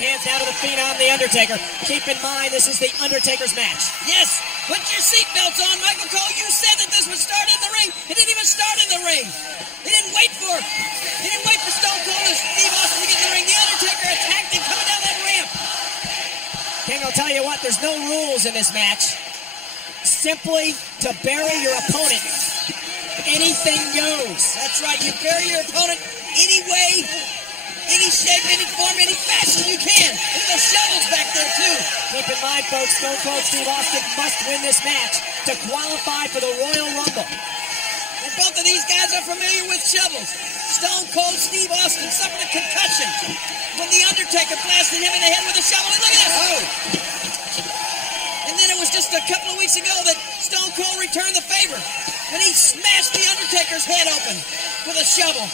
right hands now to the Phenom, The Undertaker. Keep in mind, this is The Undertaker's match. Yes, put your seatbelts on, Michael Cole. You said that this would start in the ring. It didn't even start in the ring. They didn't wait for Stone Cold and Steve Austin to get in the ring. The Undertaker attacked him coming down that ramp. King, I'll tell you what, there's no rules in this match. Simply to bury your opponent, anything goes. That's right, you bury your opponent any way, any shape, any form, any fashion you can. There's those shovels back there too. Keep in mind, folks, Stone Cold Steve Austin must win this match to qualify for the Royal Rumble. And both of these guys are familiar with shovels. Stone Cold Steve Austin suffered a concussion when The Undertaker blasted him in the head with a shovel. And look at this! Oh! And then it was just a couple of weeks ago that Stone Cold returned the favor when he smashed The Undertaker's head open with a shovel.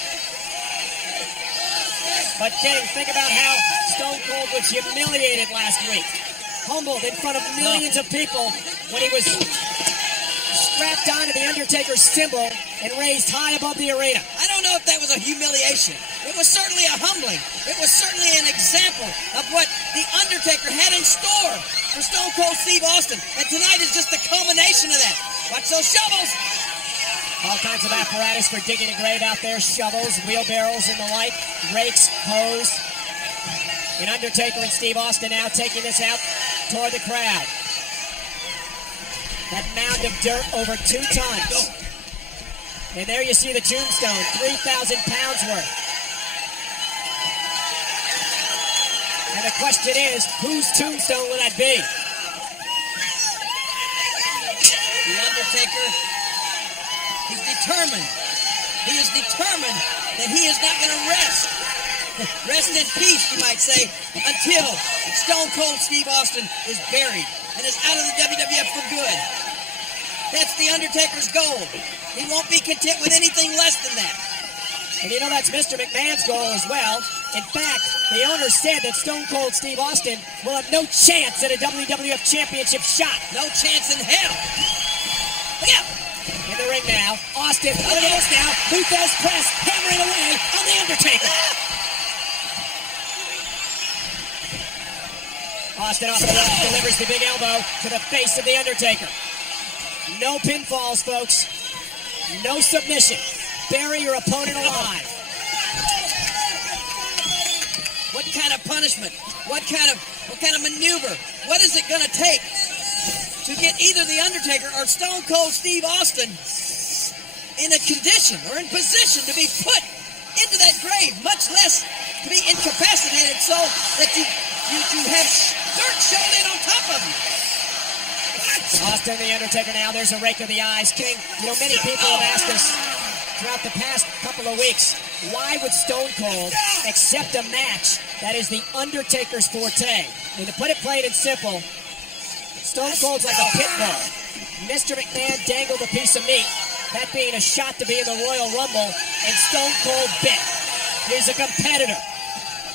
But King, think about how Stone Cold was humiliated last week. Humbled in front of millions of people when he was strapped onto The Undertaker's symbol and raised high above the arena. I don't know if that was a humiliation. It was certainly a humbling. It was certainly an example of what The Undertaker had in store for Stone Cold Steve Austin. And tonight is just the culmination of that. Watch those shovels. All kinds of apparatus for digging a grave out there. Shovels, wheelbarrows, and the like. Rakes, hoes. And Undertaker and Steve Austin now taking this out toward the crowd. That mound of dirt over 2 tons. And there you see the tombstone, 3,000 pounds worth. And the question is, whose tombstone will that be? The Undertaker, he's determined. He is determined that he is not going to rest. Rest in peace, you might say, until Stone Cold Steve Austin is buried and is out of the WWF for good. That's The Undertaker's goal. He won't be content with anything less than that. And you know that's Mr. McMahon's goal as well. In fact, the owner said that Stone Cold Steve Austin will have no chance at a WWF Championship shot. No chance in hell. Look out! In the ring now, Austin, look at this now, Luther's press, hammering away on The Undertaker. Austin off the left delivers the big elbow to the face of The Undertaker. No pinfalls, folks. No submission. Bury your opponent alive. What kind of punishment? What kind of maneuver? What is it going to take to get either The Undertaker or Stone Cold Steve Austin in a condition or in position to be put into that grave, much less to be incapacitated so that you have dirt shown in on top of you? Austin, The Undertaker now, there's a rake of the eyes. King, you know, many people have asked us throughout the past couple of weeks, why would Stone Cold accept a match that is The Undertaker's forte? And to put it plain and simple, Stone Cold's like a pit bull. Mr. McMahon dangled a piece of meat, that being a shot to be in the Royal Rumble, and Stone Cold bit. He's a competitor.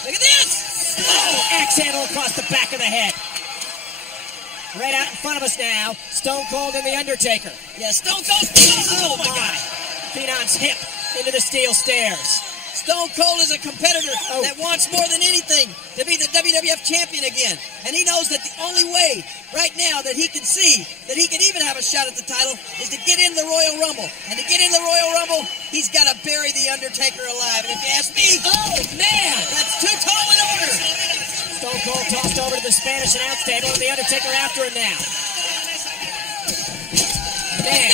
Look at this! Oh, axe handle across the back of the head. Right out in front of us now, Stone Cold and The Undertaker. Yeah, Stone Cold Steve Austin. Oh my God. Phenom's hip into the steel stairs. Stone Cold is a competitor that wants more than anything to be the WWF champion again. And he knows that the only way right now that he can see that he can even have a shot at the title is to get in the Royal Rumble. And to get in the Royal Rumble, he's got to bury The Undertaker alive. And if you ask me, oh man, that's too tall an order. Stone Cold tossed over to the Spanish announce table, and The Undertaker after him now. Man,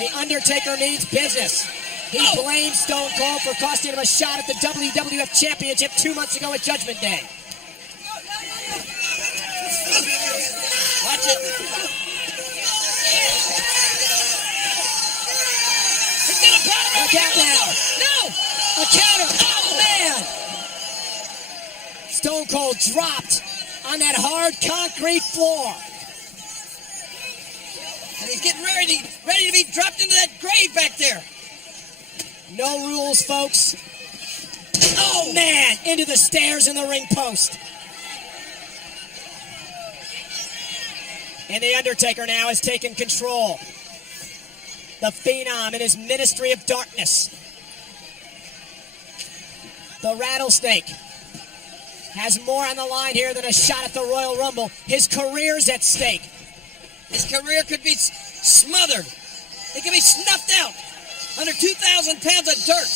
The Undertaker means business. He blames Stone Cold for costing him a shot at the WWF Championship 2 months ago at Judgment Day. Watch it. He's got a powder. Look out now. No. A counter. Oh, man. Stone Cold dropped on that hard concrete floor. And he's getting ready to be dropped into that grave back there. No rules, folks. Oh, man, into the stairs in the ring post. And The Undertaker now has taken control. The Phenom in his Ministry of Darkness. The Rattlesnake. has more on the line here than a shot at the Royal Rumble. His career's at stake. His career could be smothered. It could be snuffed out under 2,000 pounds of dirt.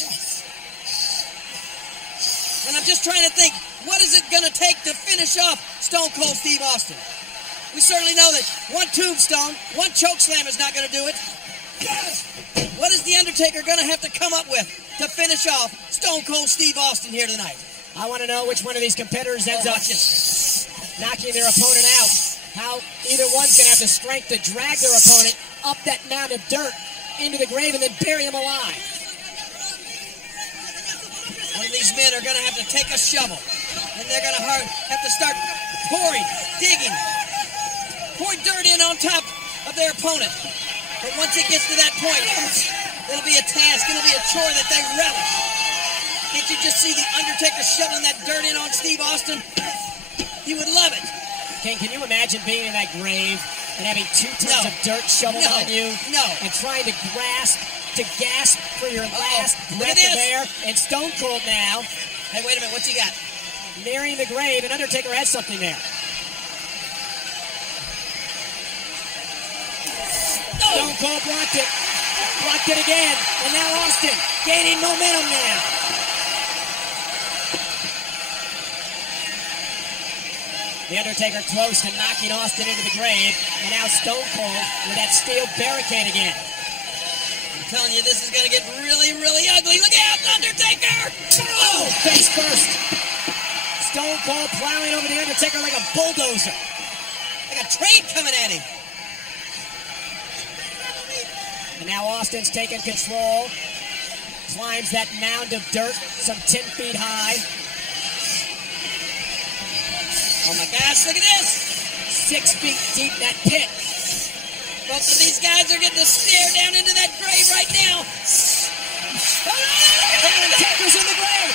And I'm just trying to think, what is it going to take to finish off Stone Cold Steve Austin? We certainly know that one tombstone, one chokeslam is not going to do it. What is The Undertaker going to have to come up with to finish off Stone Cold Steve Austin here tonight? I want to know which one of these competitors ends up knocking their opponent out. How either one's going to have the strength to drag their opponent up that mound of dirt into the grave and then bury him alive. One of these men are going to have to take a shovel, and they're going to have to start pouring, digging, pouring dirt in on top of their opponent. But once it gets to that point, it'll be a task, it'll be a chore that they relish. Can't you just see The Undertaker shoveling that dirt in on Steve Austin? He would love it. King, can you imagine being in that grave and having 2 tons of dirt shoveled on you? No. And trying to gasp for your last breath of air? And Stone Cold now. Hey, wait a minute, what's he got? Nearing the grave, and Undertaker has something there. Stone Cold blocked it. Blocked it again. And now Austin gaining momentum now. The Undertaker close to knocking Austin into the grave. And now Stone Cold with that steel barricade again. I'm telling you, this is going to get really, really ugly. Look out, Undertaker! Oh, face first. Stone Cold plowing over the Undertaker like a bulldozer. Like a train coming at him. And now Austin's taking control. Climbs that mound of dirt, some 10 feet high. Oh my gosh, look at this! 6 feet deep, that pit. Both of these guys are getting to stare down into that grave right now. The Undertaker's in the grave!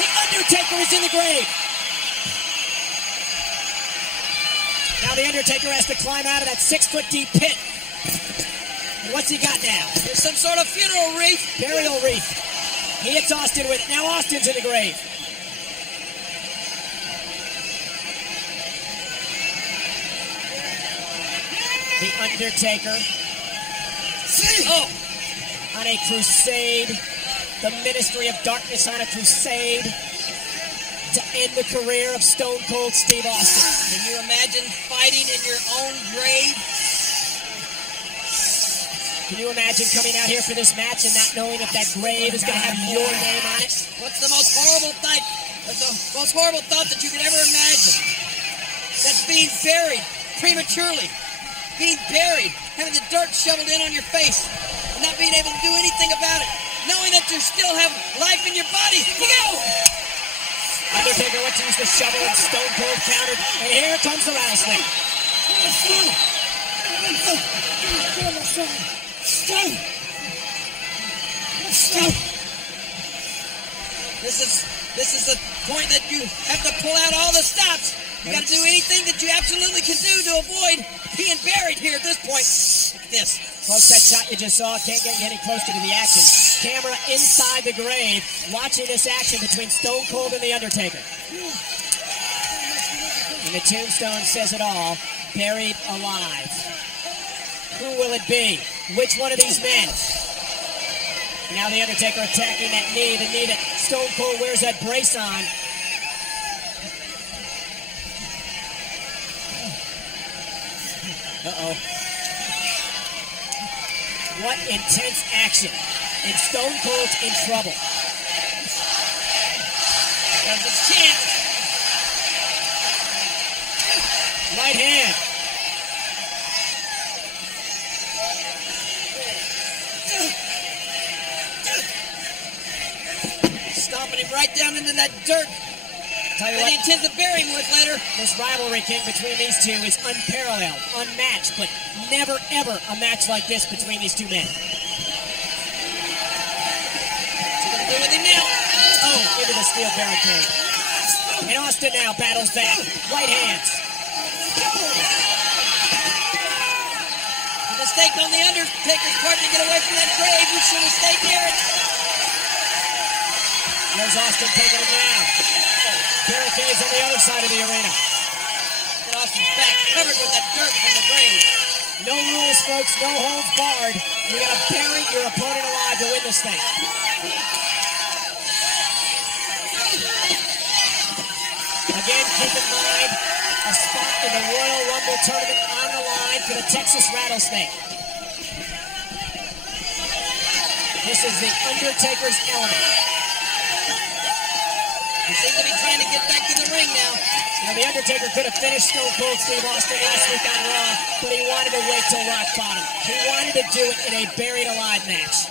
The Undertaker is in the grave! Now the Undertaker has to climb out of that 6 foot deep pit. And what's he got now? There's some sort of funeral wreath. Burial wreath. He hits Austin with it. Now Austin's in the grave. The Undertaker on a crusade, the Ministry of Darkness on a crusade to end the career of Stone Cold Steve Austin. Can you imagine fighting in your own grave? Can you imagine coming out here for this match and not knowing if that grave is going to have your name on it? What's the most horrible thought that you could ever imagine? That's being buried prematurely. Being buried, having the dirt shoveled in on your face, and not being able to do anything about it, knowing that you still have life in your body. Go! Undertaker went to use the shovel and Stone Cold countered, and here comes the rattlesnake. This is the point that you have to pull out all the stops. You got to do anything that you absolutely can do to avoid being buried here at this point. This. Close that shot you just saw. Can't get you any closer to the action. Camera inside the grave, watching this action between Stone Cold and The Undertaker. And the tombstone says it all. Buried alive. Who will it be? Which one of these men? Now The Undertaker attacking that knee, the knee that Stone Cold wears that brace on. Uh-oh. What intense action. And Stone Cold's in trouble. There's his chance. Right hand. Stomping him right down into that dirt. Tell you that what, he intends to bury him with later. this rivalry, King, between these two is unparalleled, unmatched, but never, ever a match like this between these two men. What's he going to do with him now? Oh, into the steel barricade. And Austin now battles back. Right hands. A mistake on the Undertaker's part to get away from that grave. You should have stayed near it. There's Austin taking him down. Barricades on the other side of the arena. Get Austin's back covered with that dirt from the grave. No rules, folks. No holds barred. You got to bury your opponent alive to win this thing. Again, keep in mind, a spot in the Royal Rumble tournament on the line for the Texas Rattlesnake. This is the Undertaker's element. He seems to be trying to get back to the ring now. Now, the Undertaker could have finished Stone Cold Steve Austin last week on Raw, but he wanted to wait till rock bottom. He wanted to do it in a buried alive match.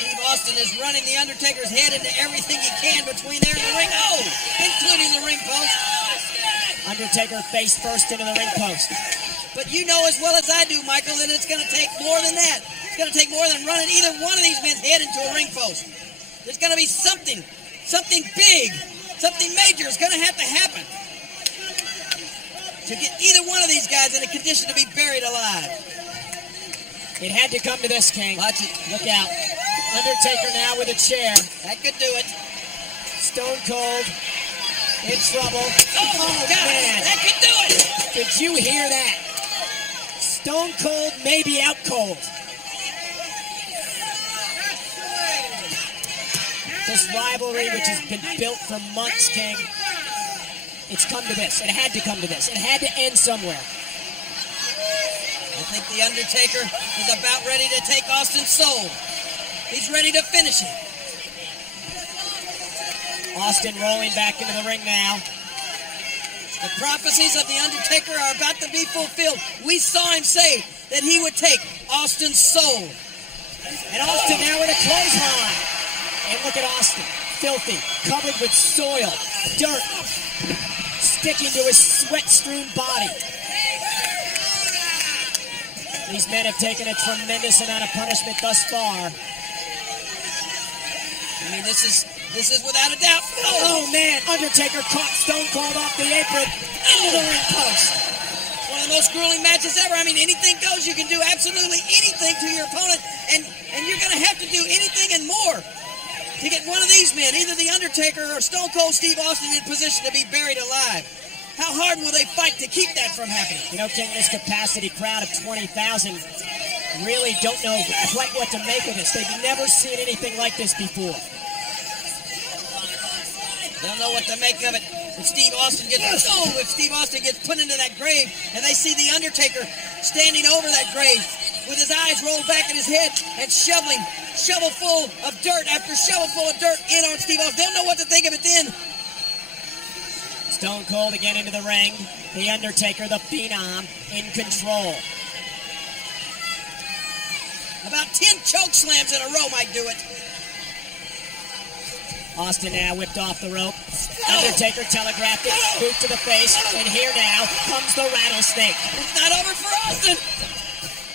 Steve Austin is running the Undertaker's head into everything he can between there and the ring. Oh, including the ring post. Undertaker face first into the ring post. But you know as well as I do, Michael, that it's going to take more than that. It's going to take more than running either one of these men's head into a ring post. There's going to be something big, something major is going to have to happen to get either one of these guys in a condition to be buried alive. It had to come to this, King. Watch it. Look out. Undertaker now with a chair. That could do it. Stone Cold in trouble. Oh, God, man. that could do it. Did you hear that? Stone Cold may be out cold. This rivalry, which has been built for months, King, it's come to this. It had to come to this. It had to end somewhere. I think The Undertaker is about ready to take Austin's soul. He's ready to finish it. Austin rolling back into the ring now. The prophecies of The Undertaker are about to be fulfilled. We saw him say that he would take Austin's soul. And Austin now with a clothesline. And look at Austin. Filthy, covered with soil, dirt, sticking to his sweat-strewn body. These men have taken a tremendous amount of punishment thus far. I mean, this is without a doubt. Oh man, Undertaker caught Stone Cold off the apron into the ring post. One of the most grueling matches ever. I mean, anything goes. You can do absolutely anything to your opponent, and you're going to have to do anything and more to get one of these men, either The Undertaker or Stone Cold Steve Austin, in position to be buried alive. How hard will they fight to keep that from happening? You know, King, this capacity crowd of 20,000 really don't know quite what to make of this. They've never seen anything like this before. They'll know what to make of it if Steve Austin gets put into that grave, and they see The Undertaker standing over that grave with his eyes rolled back in his head and shovelful of dirt after shovelful of dirt in on Steve Austin. They'll know what to think of it then. Stone Cold again into the ring. The Undertaker, the Phenom, in control. About 10 choke slams in a row might do it. Austin now whipped off the rope. Undertaker telegraphed it, boot to the face, and here now comes the Rattlesnake. It's not over for Austin.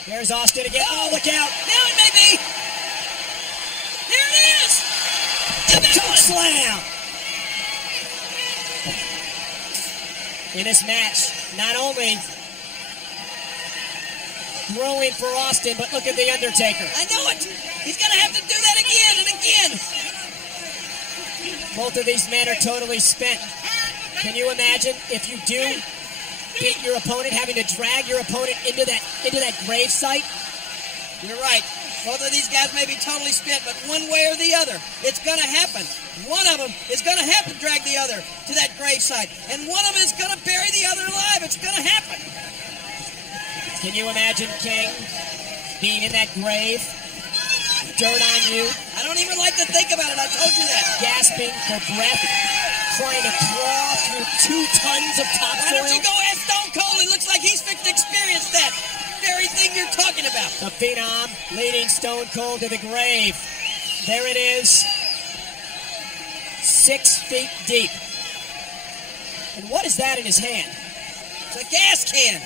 There's Austin again. Oh, look out. Now it may be. Here it is. Choke slam. In this match, not only growing for Austin, but look at The Undertaker. I know it. He's going to have to do that again and again. Both of these men are totally spent. Can you imagine if you do beat your opponent, having to drag your opponent into that grave site? You're right. Both of these guys may be totally spent, but one way or the other, it's going to happen. One of them is going to have to drag the other to that grave site, and one of them is going to bury the other alive. It's going to happen. Can you imagine, King, being in that grave, dirt on you? I don't even like to think about it. I told you that. Gasping for breath, trying to claw through 2 tons of topsoil. Why don't you go ask Stone Cold? It looks like he's fixed to experience that very thing you're talking about. The Phenom leading Stone Cold to the grave. There it is. 6 feet deep. And what is that in his hand? It's a gas can.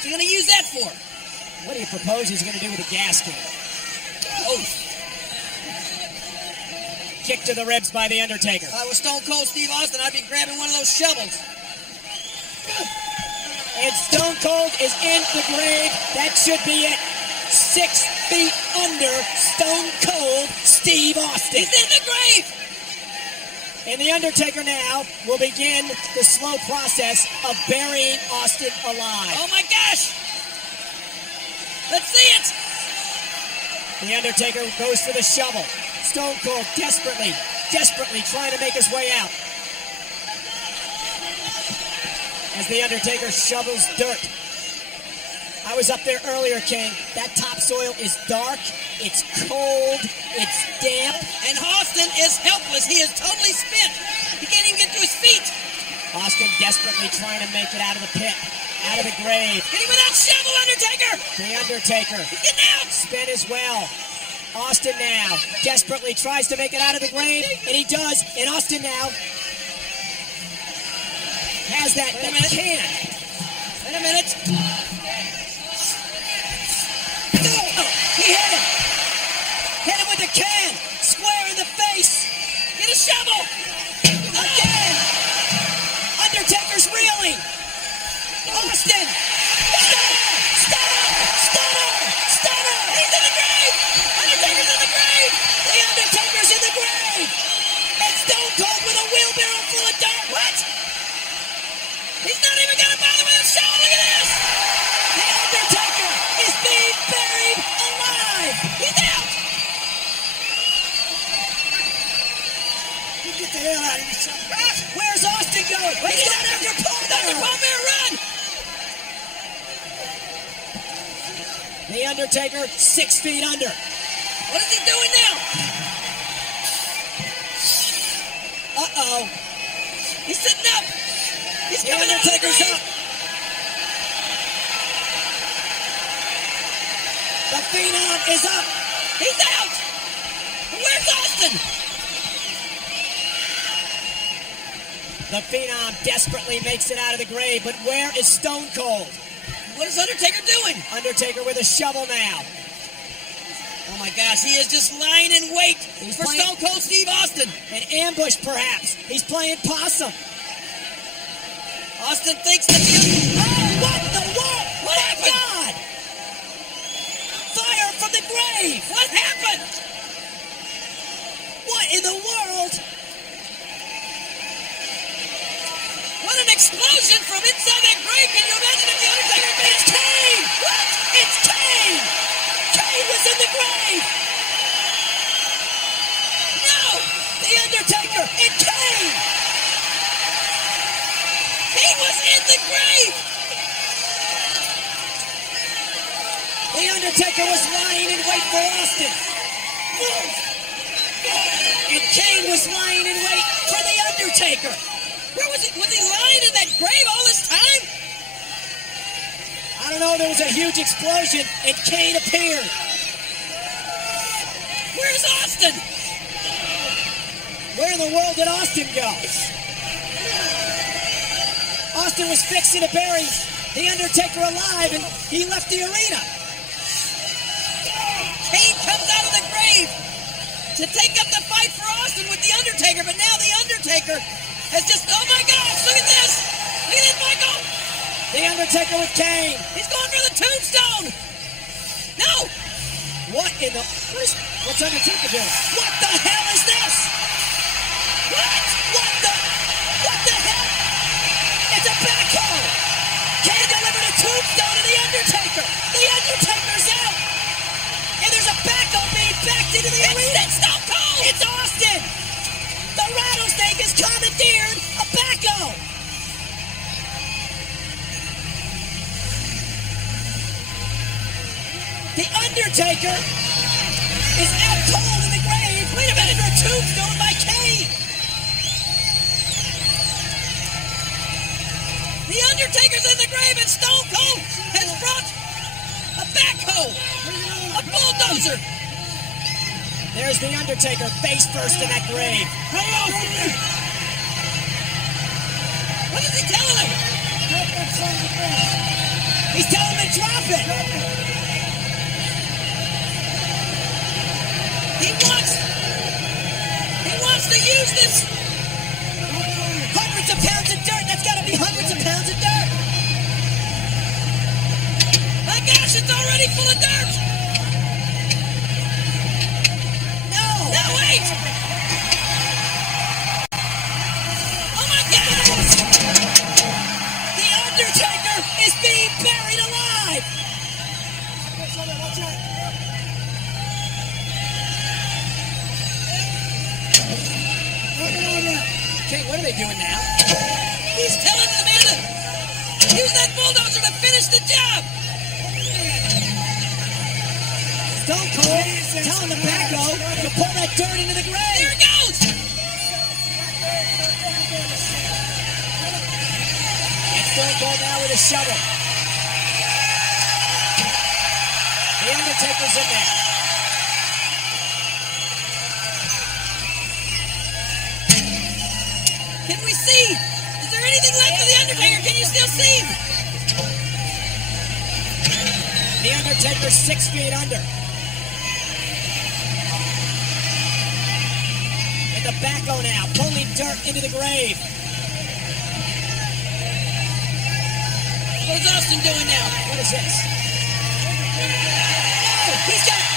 What's he going to use that for? What do you propose he's going to do with a gas can? Oh. Kick to the ribs by The Undertaker. If I was Stone Cold Steve Austin, I'd be grabbing one of those shovels. And Stone Cold is in the grave. That should be it. 6 feet under Stone Cold Steve Austin. He's in the grave. And The Undertaker now will begin the slow process of burying Austin alive. Oh my gosh. Let's see it. The Undertaker goes for the shovel. Stone Cold desperately trying to make his way out. As The Undertaker shovels dirt. I was up there earlier, King. That topsoil is dark, it's cold, it's damp. And Austin is helpless. He is totally spent. He can't even get to his feet. Austin desperately trying to make it out of the pit, out of the grave. Get him without shovel, Undertaker. The Undertaker. He's getting out. Spin as well. Austin now desperately tries to make it out of the grave, and he does. And Austin now has that can. Wait a minute. He hit him. Hit him with a can. Square in the face. Get a shovel. Again. Undertaker's reeling. Austin. Stunner. He's in the grave. Undertaker's in the grave. The Undertaker's in the grave. And Stone Cold with a wheelbarrow full of dirt. What? He's not even going to bother with a shovel. Look at this. The Undertaker is being buried alive. He's out. You get the hell out of here. Where's Austin going? He's going after Paul Bear. Paul Bear, run. The Undertaker 6 feet under. What is he doing now? Uh-oh. He's sitting up. He's coming out of the Undertaker's grave. up. The Phenom is up. He's out. Where's Austin? The Phenom desperately makes it out of the grave, but where is Stone Cold? What is Undertaker doing? Undertaker with a shovel now. Oh my gosh, he is just lying in wait for playing- Stone Cold Steve Austin. An ambush, perhaps. He's playing possum. Austin thinks that the... Oh, what the world? What happened? God! Fire from the grave! What happened? What in the world? What an explosion from inside that grave. Can you imagine if the Undertaker had been... It's Kane! What? It's Kane! Kane was in the grave! No! The Undertaker and Kane! He was in the grave! The Undertaker was lying in wait for Austin. And Kane was lying in wait for The Undertaker. Where was he? Was he lying in that grave all this time? I don't know, there was a huge explosion and Kane appeared. Where's Austin? Where in the world did Austin go? Austin was fixing to bury The Undertaker alive and he left the arena. Kane comes out of the grave to take up the fight for Austin with The Undertaker, but now The Undertaker has just, oh my gosh, look at this! Look at this, Michael! The Undertaker with Kane. He's going for the tombstone! No! What in the... What's Undertaker doing? What the hell is this? What? What the hell? It's a backhoe! Kane delivered a tombstone to The Undertaker! The Undertaker's out! And there's a backhoe being backed into the arena! It's Stone Cold! It's Austin! The rattlesnake has commandeered a backhoe! The Undertaker is out cold in the grave. Wait a minute, under a tombstone by Kane. The Undertaker's in the grave and Stone Cold has brought a backhoe, a bulldozer. There's The Undertaker face first in that grave. What is he telling him? He's telling him to drop it. He wants to use this. Hundreds of pounds of dirt. That's got to be hundreds of pounds of dirt. grave full of dirt. No! No, wait! Oh my God! The Undertaker is being buried alive! King, what are they doing now? He's telling the man to use that bulldozer to finish the job! Stone Cold telling the Paco to pull that dirt into the grave. There it goes! And Stone Cold now with a shovel. The Undertaker's in there. Can we see? Is there anything left of the Undertaker? Can you still see him? The Undertaker's 6 feet under. And the Paco now pulling dirt into the grave. What is Austin doing now? What is this? Oh, he's got